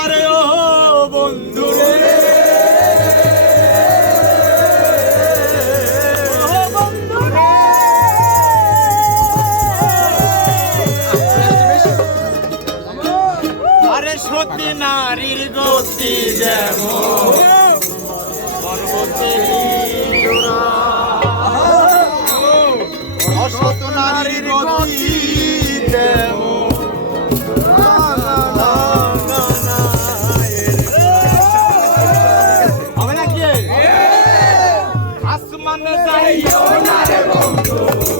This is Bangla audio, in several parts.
আরে ও বন্ধু রে। আরে সতী নারীর গতি যেমন। যাইও না রে বন্ধু।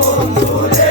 Oh Lord.